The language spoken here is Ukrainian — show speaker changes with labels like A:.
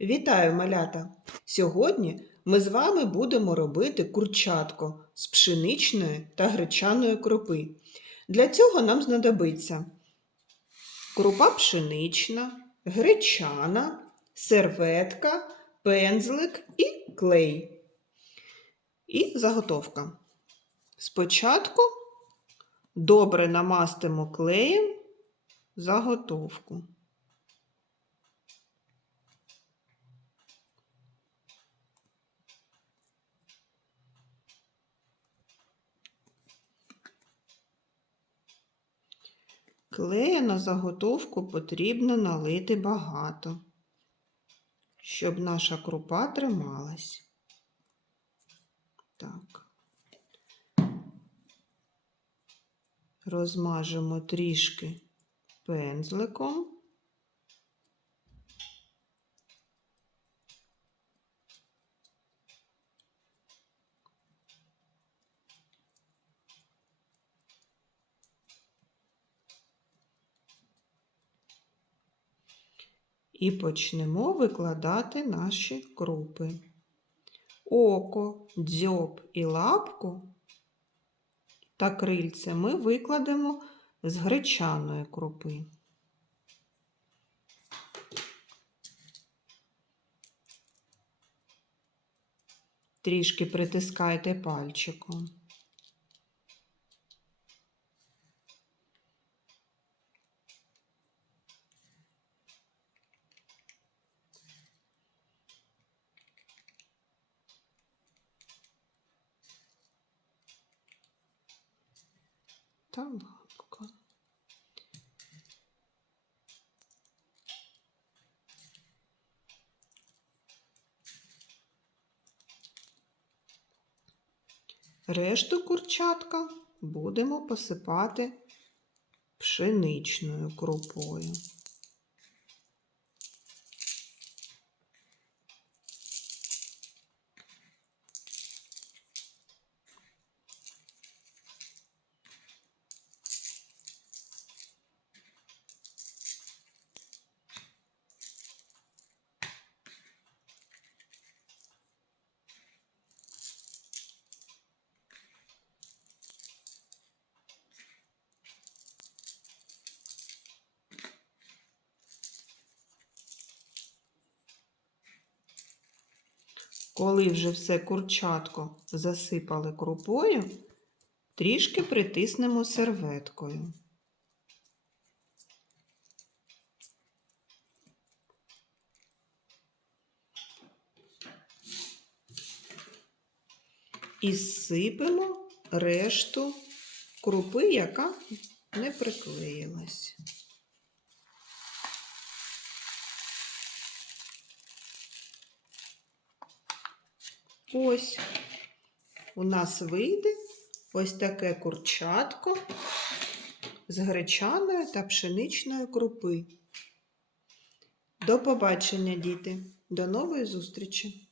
A: Вітаю, малята! Сьогодні ми з вами будемо робити курчатко з пшеничної та гречаної крупи. Для цього нам знадобиться крупа пшенична, гречана, серветка, пензлик і клей. І заготовка. Спочатку добре намастимо клеєм заготовку. Клея на заготовку потрібно налити багато, щоб наша крупа трималась. Так. Розмажемо трішки пензликом. І почнемо викладати наші крупи. Око, дзьоб і лапку та крильце ми викладемо з гречаної крупи. Трішки притискайте пальчиком. Та лапка. Решту курчатка будемо посипати пшеничною крупою. Коли вже все курчатко засипали крупою, трішки притиснемо серветкою. І сипемо решту крупи, яка не приклеїлась. Ось у нас вийде ось таке курчатко з гречаної та пшеничної крупи. До побачення, діти! До нової зустрічі!